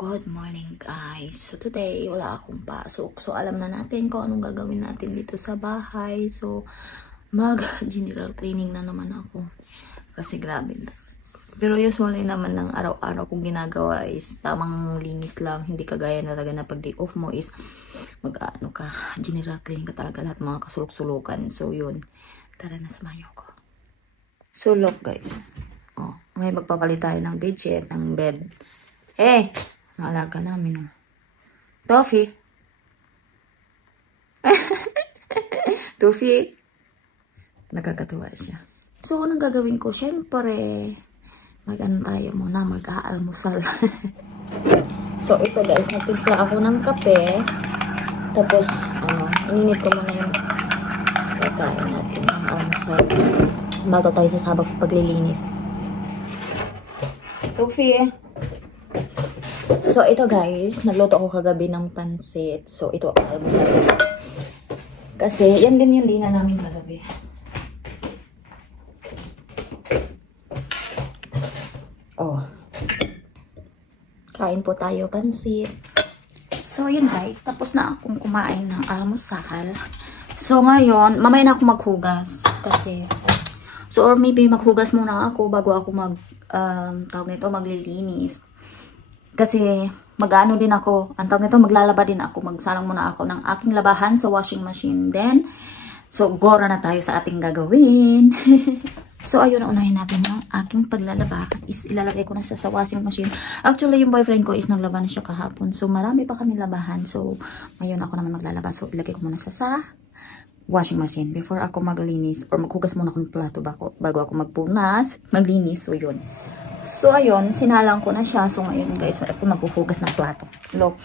Good morning guys. So today wala akong pasok. So alam na natin kung anong gagawin natin dito sa bahay. So mag general cleaning na naman ako. Kasi grabe na. Pero usually naman ng araw-araw kong ginagawa is tamang linis lang. Hindi kagaya na talaga na pag day off mo is mag-ano ka. General cleaning ka talaga lahat mga kasulok-sulukan. So yun. Tara na samayo ko. So look guys. Oh, may magpapalit tayo ng bedsheet, ng bed. Eh! Alaga namin, oh. Toffee. Toffee. Nakakatuwa siya. So, anong gagawin ko? Siyempre, mag-ano tayo muna, mag-aalmusal. So, ito guys, nagtimpla ako ng kape. Tapos, ininit ko muna yung pagkain natin ng almusal. Bago tayo sasabak sa paglilinis. Toffee. So, ito guys, nagluto ako kagabi ng pansit. So, ito, almusal. Kasi, yan din yung dina namin kagabi. Oh. Kain po tayo pansit. So, yun guys, tapos na akong kumain ng almusal. So, ngayon, mamaya na ako maghugas. Kasi, so, or maybe maghugas muna ako bago ako tawag nito, maglilinis. Kasi mag-ano din ako, ang tawag nito, maglalaba din ako. Magsalang muna ako ng aking labahan sa washing machine. Then, so gora na tayo sa ating gagawin. So ayun, unahin natin ang aking paglalaba. Is ilalagay ko na siya sa washing machine. Actually, yung boyfriend ko is naglaba na siya kahapon. So marami pa kami labahan. So ngayon ako naman maglalaba. So ilagay ko muna siya sa washing machine before ako maglinis. Or maghugas muna ako ng plato bago ako magpunas, maglinis. So yun. So, ayun, sinalang ko na siya. So, ngayon, guys, ako maghuhugas ng plato. Look.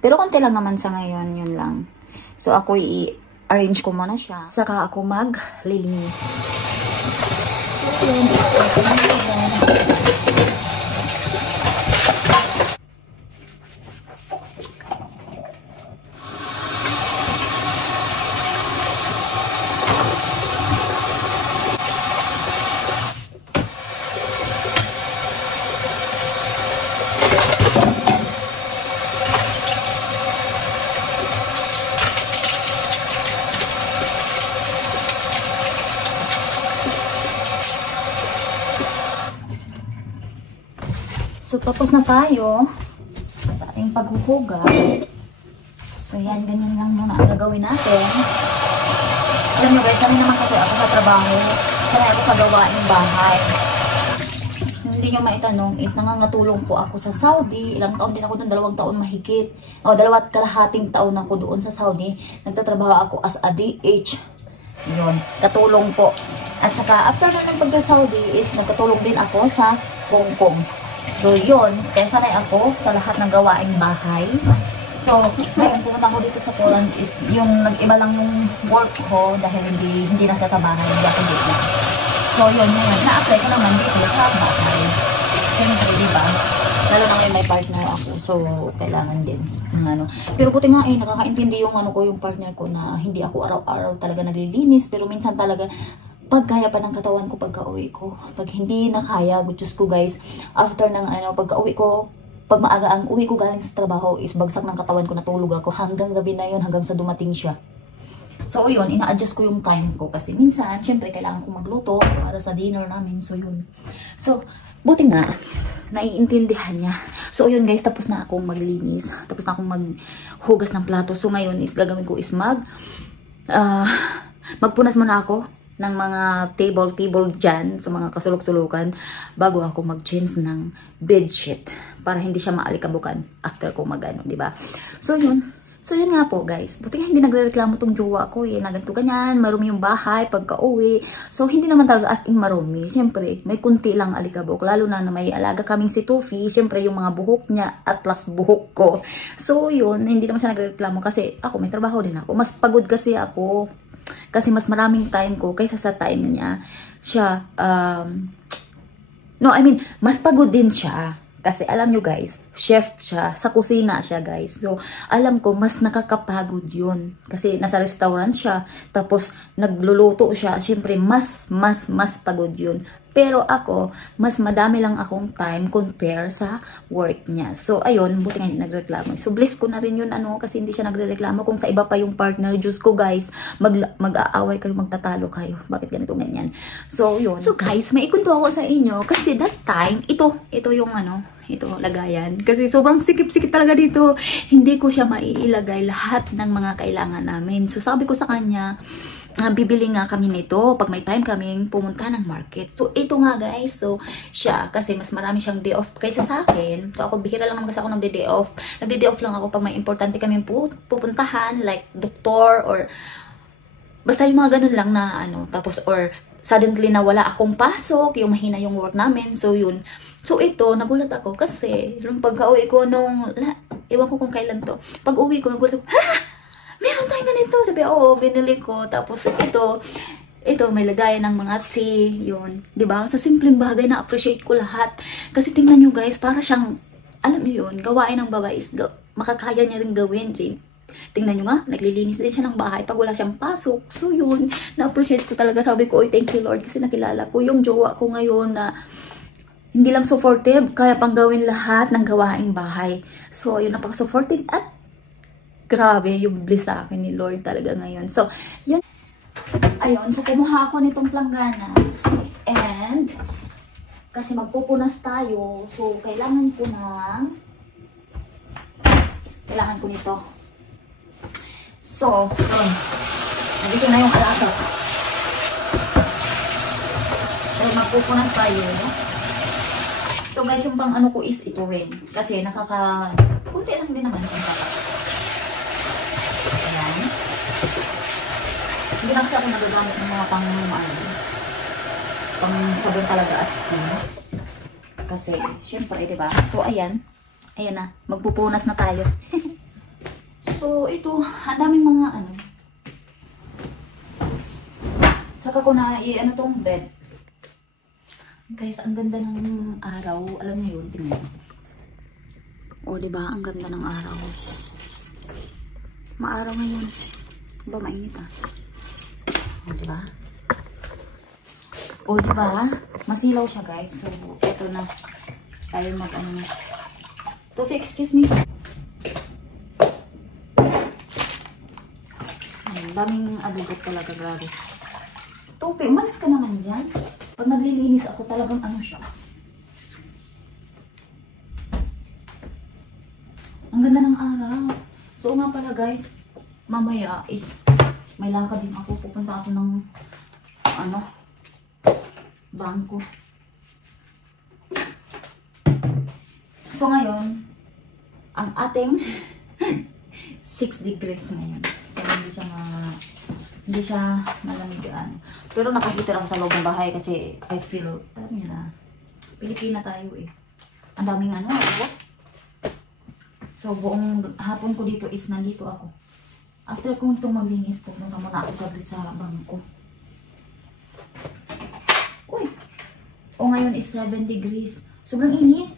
Pero, konti lang naman sa ngayon, yun lang. So, ako i-arrange ko muna siya. Saka ako maglilinis. So, yun. So, tapos na tayo sa ating paghuhugas. So, yan, ganyan lang muna ang gagawin natin. Alam nyo guys, sanay naman kasi ako sa trabaho. Sanay ako sa gawaing bahay. Hindi nyo maitanong is nangangatulong po ako sa Saudi. Ilang taon din ako doon, 2 taon mahigit. O, 2.5 taon ako doon sa Saudi. Nagtatrabaho ako as a DH. Yun, katulong po. At saka, after na ng pagka-Saudi is nagkatulong din ako sa Hong Kong. So, yun. Kaya sanay ako sa lahat ng gawaing bahay. So, ngayon pumunta ko dito sa Poland is yung nag-iba lang yung work ko dahil hindi na siya sa bahay. Hindi ako dito. So, yun. Ngayon, na-apply ko naman dito sa bahay. Siyempre, diba? Lalo na ngayon may partner ako. So, kailangan din ng ano. Pero buti nga nakakaintindi yung ano ko, yung partner ko na hindi ako araw-araw talaga naglilinis. Pero minsan talaga pag kaya pa ng katawan ko pagka-uwi ko. Pag hindi na kaya, Diyos ko guys, after ng pagka-uwi ko, pag maaga ang uwi ko galing sa trabaho is bagsak ng katawan ko, natulog ako hanggang gabi na yun, hanggang sa dumating siya. So yun, ina-adjust ko yung time ko kasi minsan, syempre kailangan ko magluto para sa dinner namin. So yun. So, buti nga, naiintindihan niya. So yun guys, tapos na akong maglinis. Tapos na akong maghugas ng plato. So ngayon is gagawin ko is magpunas muna ako ng mga table dyan sa mga kasulok-sulukan bago ako mag-change ng bedsheet para hindi siya maalikabukan after ko magano, di ba? So yun nga po guys. Buti nga hindi nagrereklamo tong jowa ko na ganito ganyan, marumi yung bahay pagka-uwi. So hindi naman talaga as in marumi. Siyempre, may kunti lang alikabok, lalo na may alaga kaming si Tufi. Siyempre yung mga buhok niya, atlas buhok ko. So yun, hindi naman siya nagrereklamo kasi ako may trabaho din ako. Mas pagod kasi ako. Kasi mas maraming time ko kaysa sa time niya. Siya, mas pagod din siya. Kasi alam nyo guys, chef siya, sa kusina siya guys. So, alam ko, mas nakakapagod yun. Kasi nasa restaurant siya, tapos nagluluto siya. Siyempre, mas pagod yun. Pero ako, mas madami lang akong time compare sa work niya. So, ayun, buti nga hindi nagreklamo. So, bless ko na rin yun, kasi hindi siya nagreklamo. Kung sa iba pa yung partner, Diyos ko guys, mag-aaway kayo, magtatalo kayo. Bakit ganito, ganyan? So, yun. So, guys, may ikunto ako sa inyo kasi that time, ito yung ito, lagayan. Kasi sobrang sikip-sikip talaga dito. Hindi ko siya maiilagay lahat ng mga kailangan namin. So, sabi ko sa kanya, bibili nga kami nito pag may time kaming pumunta ng market. So, ito nga guys. So, siya, kasi mas marami siyang day off kaysa sa akin. So, ako, bihira lang naman kasi ako nagde-day off. Nagde-day off lang ako pag may importante kaming pupuntahan, like doktor or basta yung mga ganun lang na tapos or suddenly na wala akong pasok, yung mahina yung work namin. So, yun. So, ito, nagulat ako kasi nung pagka-uwi ko ewan ko kung kailan to. Pag-uwi ko, nagulat ako, meron tayong ganito. Sabi, oo, binili ko. Tapos, ito, may lagayan ng mga tea, yun. Diba? Sa simpleng bagay na appreciate ko lahat. Kasi tingnan nyo guys, para siyang, alam nyo yun, gawain ng babae is, makakaya niya rin gawin. Tingnan nyo nga, naglilinis din siya ng bahay pag wala siyang pasok. So yun, na-appreciate ko talaga. Sabi ko, oy, thank you Lord, kasi nakilala ko yung jowa ko ngayon na hindi lang supportive, kaya pang gawin lahat ng gawaing bahay. So yun, napaka-supportive at grabe yung bliss sa akin ni Lord talaga ngayon. So, yun. Ayun, so kumuha ako nitong planggana. And, kasi magpupunas tayo, so kailangan ko nito. So, yun. Nandito na yung alata. So, magpupunas tayo. So, guys, yung pang ko is ito rin. Kasi kunti lang din naman yung pang. Ayan. Hindi na kasi ako nagagamit ng mga pang sabon talaga as in. Kasi, syempre, diba? So, ayan. Ayan na. Magpupunas na tayo. So, ito. Ang daming mga Saka ko na tong bed. Guys, ang ganda ng araw. Alam niyo yun, tingnan. O, diba? Ang ganda ng araw. Maaraw ngayon. Ba, mainit O, diba? O, diba? Masilaw siya, guys. So, eto na. Tayo Tufi, excuse me. Ang daming abugot talaga, grabe. Tufi, umalis ka naman dyan. Pag naglilinis ako, talagang siya. Ang ganda ng araw. So nga pala guys, mamaya is may lakad din ako. Pupunta ako ng bangko. So ngayon, ang ating 6 degrees ngayon. So hindi siya malamig. Pero nakahitir ako sa loob ng bahay kasi I feel, alam niyo na, Pilipina tayo eh. Ang daming So, buong hapon ko dito is nandito ako. After kong itong maglinis, pumunta muna ako saglit sa bangko. Uy! O ngayon is 7 degrees. Sobrang init.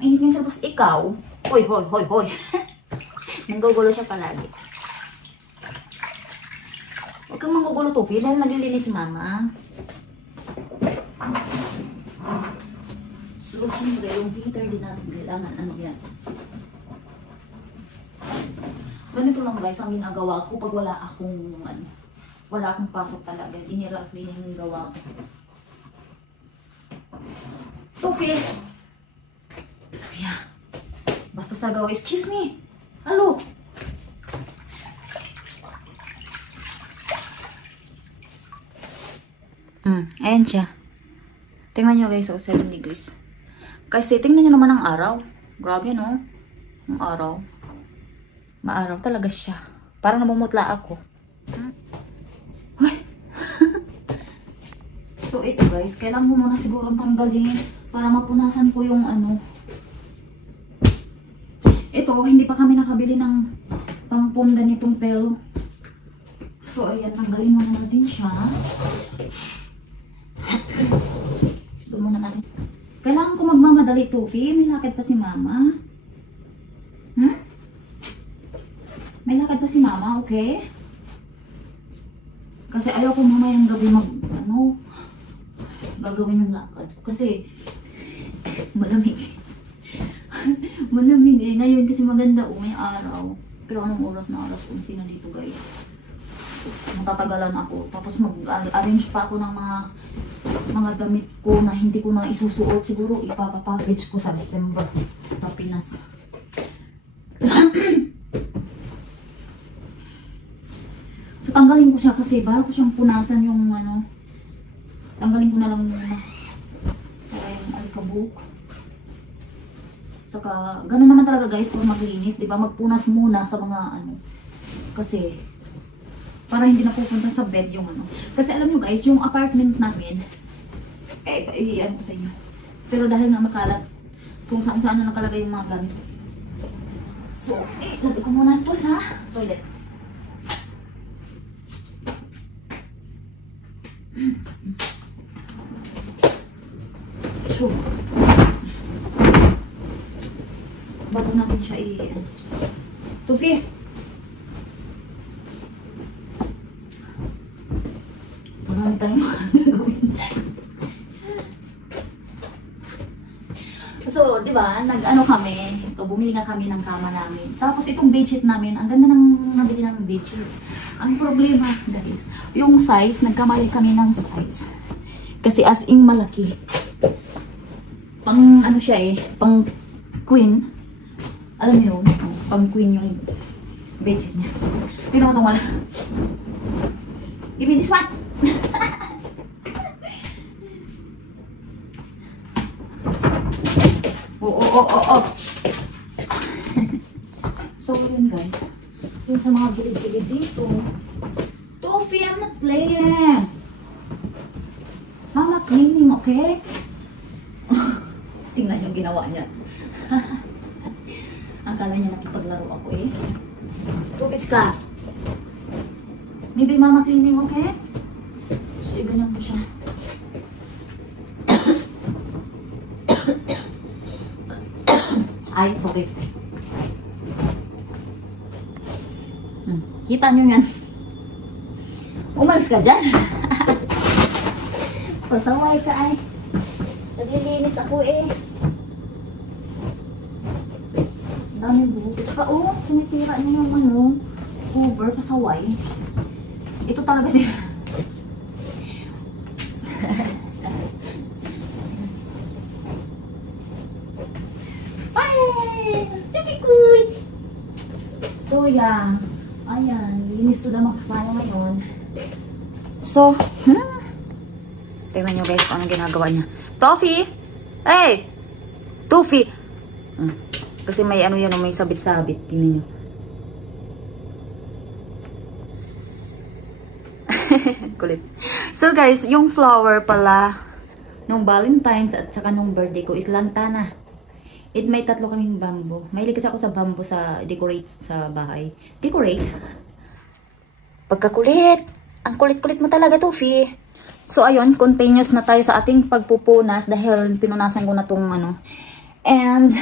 Mainit ngayon sa labas. Ikaw? Hoy. Nanggugulo siya palagi. Huwag kang manggugulo, Tufi. Dahil naglilinis si Mama. So, siyempre, yung heater din natin kailangan. Yan? Ganito lang guys ang ginagawa ko pag wala akong pasok talaga. General cleaning yung gawa ko. Tufi! Kaya, basta sa gawa. Excuse me! Hello! Ayan siya. Tingnan nyo guys, 7 degrees. Kasi tingnan nyo naman ang araw. Grabe no? Ang araw. Maaraw talaga siya. Parang namumutla ako. So, ito guys. Kailangan ko muna siguro tanggalin para mapunasan ko yung Ito, hindi pa kami nakabili ng pampunda nitong pelo. So, ayan. Tanggalin muna natin siya. Doon muna natin. Kailangan ko magmamadali, Tufi. May lakad pa si Mama. May lakad pa si Mama, okay? Kasi ayaw ko mamayang gabi gagawin yung lakad ko. Kasi, malamig. Malamig eh. Ngayon kasi maganda may araw. Pero anong oras na alas 11 na dito guys. So, matatagalan ako. Tapos mag-arrange pa ako ng mga damit ko na hindi ko na isusuot. Siguro ipapapackage ko sa December sa Pinas. So tanggalin ko siya kasi bago ko siyang punasan yung ano. Tanggalin ko na lang muna. Para yung alikabok. Saka, gano'n naman talaga guys kung maglinis, di ba? Magpunas muna sa mga ano. Kasi, para hindi na pupunta sa bed yung ano. Kasi alam nyo guys, yung apartment namin, ano ko sa inyo. Pero dahil nga makalat, kung saan-saan na nakalagay yung mga gamit. So, lagay ko muna ito sa toilet. So, bago natin siya Tufi! Marami tayong gagawin. So, di ba, nag-ano kami, bumili nga kami ng kama namin. Tapos itong bedsheet namin, ang ganda ng nabili ng bedsheet. Ang problema, guys, yung size, nagkamali kami ng size. Kasi as in malaki. Pang ano siya pang queen. Alam niyo, pang queen yung bedsheet niya. Tingnan mo itong wala. Give me this one. Oh. So, yun guys. Yung sa mga gilid-gilid dito. Tufi, I'm not playing. Mama cleaning, okay? Tingnan yung ginawa niya. Akala niya nakipaglaro ako Tupits ka. Maybe mama cleaning, okay? So, ganyan ko siya. Ay, sorry. Kita nyo yan. Umalis ka dyan. Pasaway ka ay. Naglilinis ako Dami buhok. Tsaka sinisira niya yung cover, pasaway. Ito talaga siya. So, yeah. Ayan. Linis to the max tayo ngayon. So, tingnan nyo guys kung anong ginagawa niya. Toffee! Hey! Toffee! Kasi may ano yan, may sabit-sabit. Tingnan nyo. Kulit. So guys, yung flower pala nung Valentine's at saka nung birthday ko is lantana. May 3 kaming bamboo. Mahilig kasi ako sa bamboo sa decorate sa bahay. Decorate? Pagkakulit! Ang kulit-kulit mo talaga, Tufi. So, ayun, continuous na tayo sa ating pagpupunas dahil pinunasan ko na tong And,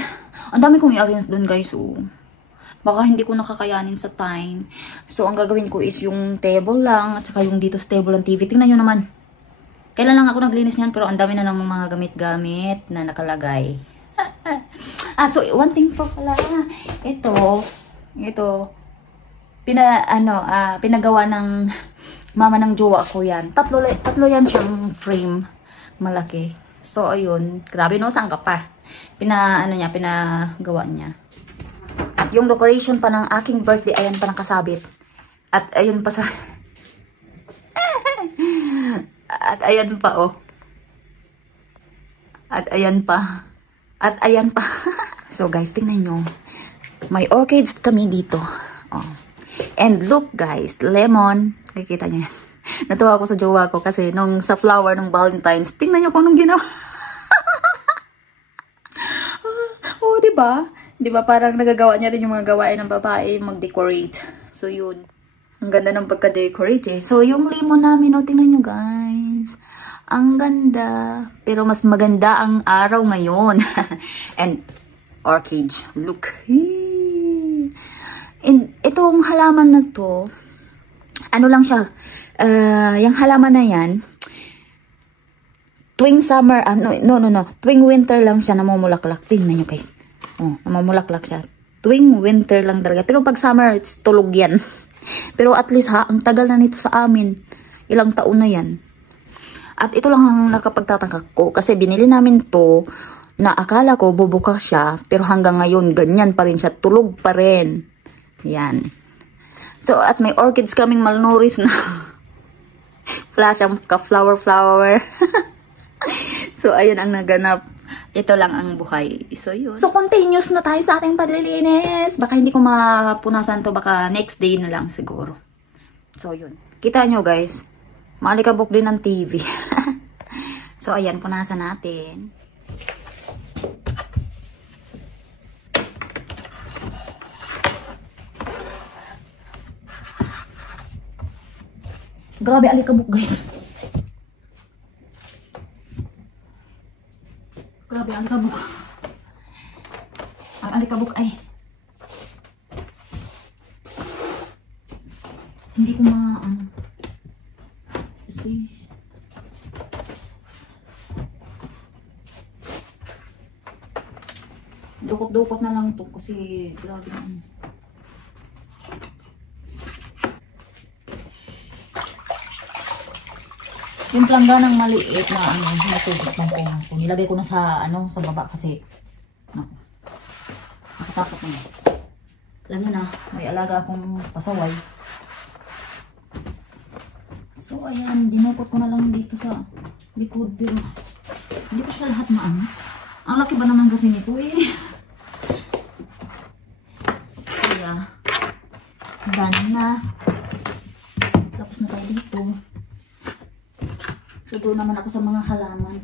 ang dami kong i-arrange dun, guys. So, baka hindi ko nakakayanin sa time. So, ang gagawin ko is yung table lang at saka yung dito sa table ng TV. Tingnan nyo naman. Kailan lang ako naglinis niyan pero ang dami na ng mga gamit-gamit na nakalagay. So one thing po pala, ito pinagawa ng mama ng jowa ko yan. Tatlo yan siyang frame, malaki. So ayun, grabe no, saan ka pa? Pinagawa niya. At yung decoration pa ng aking birthday, ayan pa nakasabit. At ayun pa sa At ayan pa At ayan pa. At ayan pa. So guys, tingnan nyo. May orchids kami dito. And look guys, lemon. Kikita nyo yan. Natuwa ako sa jowa ko kasi nung sa flower ng Valentine's, tingnan nyo kung anong ginawa. Diba? Diba parang nagagawa niya rin yung mga gawain ng babae, mag-decorate. So yun. Ang ganda ng pagka-decorate So yung lemon namin, tingnan nyo guys. Ang ganda. Pero mas maganda ang araw ngayon. And orchid. Look. And itong halaman na to, ano lang siya, yung halaman na yan, tuwing summer, tuwing winter lang siya namumulaklak. Tingnan nyo guys. Oh, namumulaklak siya. Tuwing winter lang talaga. Pero pag summer, it's tulog yan. Pero at least ha, ang tagal na nito sa amin. Ilang taon na yan. At ito lang ang nakapagtataka ko. Kasi binili namin to na akala ko bubukas siya. Pero hanggang ngayon, ganyan pa rin siya. Tulog pa rin. Yan. So, at may orchids kaming malnourished na. Flash ang ka-flower. So, ayun ang naganap. Ito lang ang buhay. So, yun. So, continuous na tayo sa ating paglilinis. Baka hindi ko mapunasan to. Baka next day na lang siguro. So, yun. Kita nyo, guys. Maalikabok din ng TV. So, ayan. Punasan natin. Grabe, alikabok, guys. Grabe, alikabok. Ang alikabok ay hindi ko kasi dukot-dukot na lang to kasi grabe na. Yung plangganang maliit na natubig lang ko. Nilagay ko na sa sa baba kasi nakatakot na. Alam niyo na, may alaga akong pasaway. So ayan, dinukot ko na lang dito sa likod pero hindi ko siya lahat maano. Ang laki ba naman kasi nito eh. So yeah, done na. Tapos na tayo dito. So, doon naman ako sa mga halaman.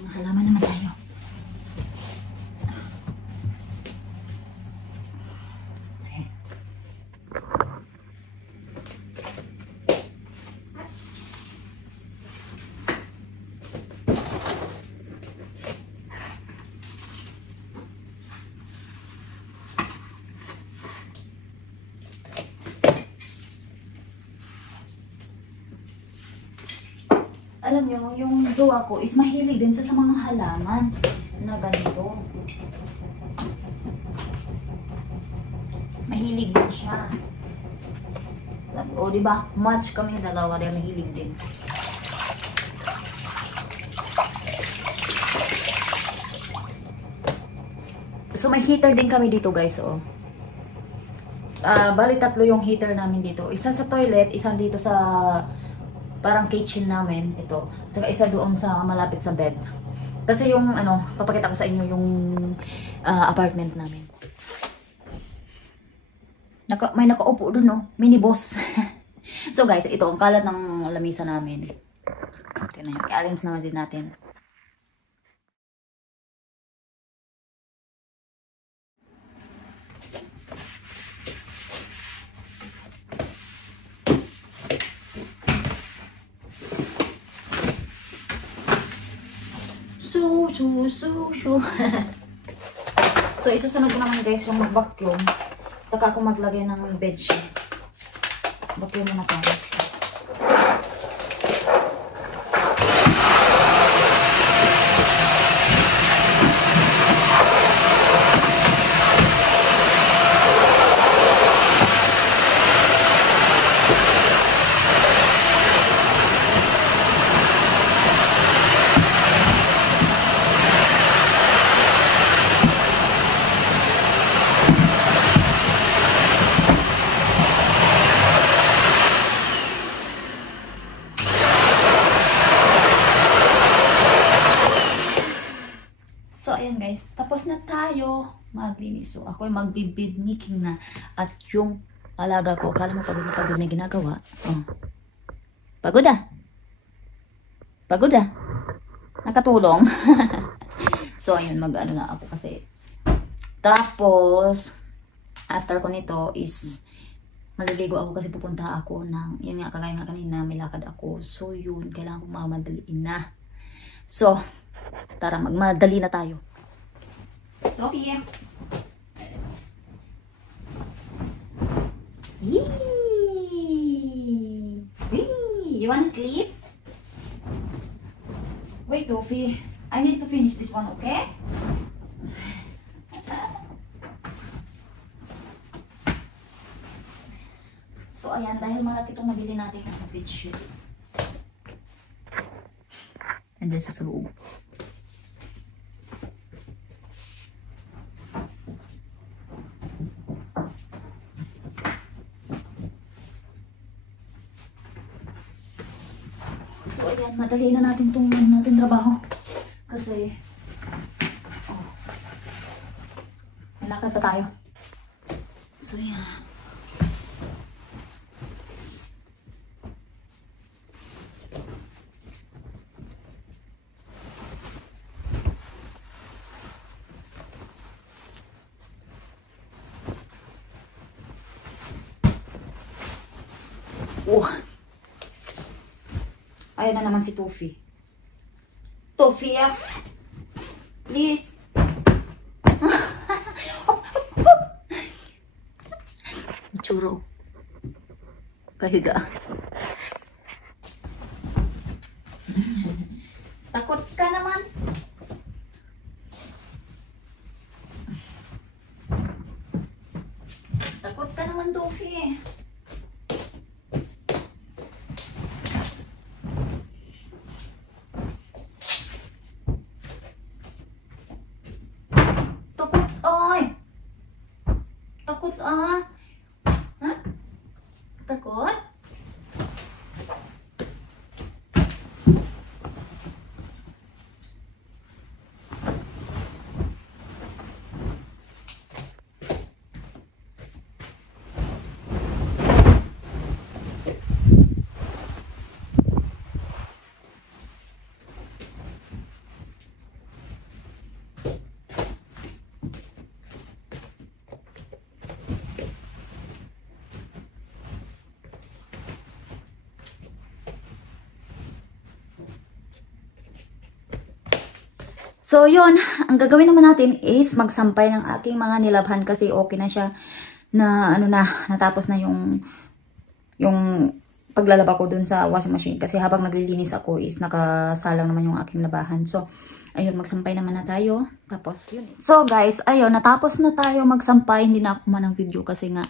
Mga halaman naman tayo. Okay. Alam nyo, yung jowa ko is mahilig din sa mga halaman na ganito. Mahilig din siya. Sabi, diba? Match kami dalawa dahil mahilig din. So, may heater din kami dito, guys, bali 3 yung heater namin dito. Isa sa toilet, isa dito sa parang kitchen namin, ito. Tsaka isa doon sa malapit sa bed. Kasi yung papakita ko sa inyo yung apartment namin. May nakaupo doon, no? Mini boss. So guys, ito ang kalat ng lamisa namin. Tingnan nyo, i-arrange naman din natin. So, isusunod ko naman guys yung mag-vacuum. Saka ako maglagay ng bedsheet. Vacuum muna tayo. So, ayan guys. Tapos na tayo maglinis. So, ako ay magbibidniking na. At yung alaga ko, akala mo pagod na pagod may ginagawa. Oh. Pagod ah. Pagod ah. Nakatulong. So, ayun, mag-ano na ako kasi. Tapos, after ko nito is maliligo ako kasi pupunta ako ng, yun nga, kagaya nga kanina, may lakad ako. So, yun, kailangan kong mamadaliin na. So, tara, magmadali na tayo. Sophie! You wanna sleep? Wait, Tofi. I need to finish this one, okay? So, ayan. Dahil malaki itong nabili natin ang bedsheet. And then sa loob. So, ayan. Madali na natin itong natin trabaho. Kasi, lakad pa tayo. So, yeah. Ayan na naman si Tofi. Tofi, please. Churo. Kahiga. Takot ka naman. Takot ka naman, Tofi. Takot, ay. Takot, ah. Takot? So, yun. Ang gagawin naman natin is magsampay ng aking mga nilabhan kasi okay na siya na, natapos na yung paglalaba ko dun sa washing machine. Kasi habang naglilinis ako is nakasalang naman yung aking labahan. So, ayun, magsampay naman na tayo. Tapos, yun. So, guys, ayun, natapos na tayo magsampay. Hindi na ako manang video kasi nga,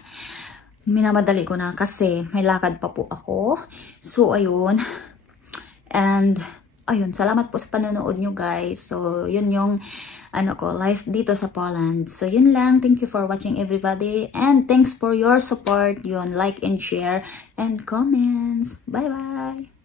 minamadali ko na kasi may lakad pa po ako. So, ayun. And, ayun, salamat po sa panonood nyo, guys. So, yun yung, life dito sa Poland. So, yun lang. Thank you for watching, everybody. And thanks for your support. Yun, like and share and comments. Bye-bye!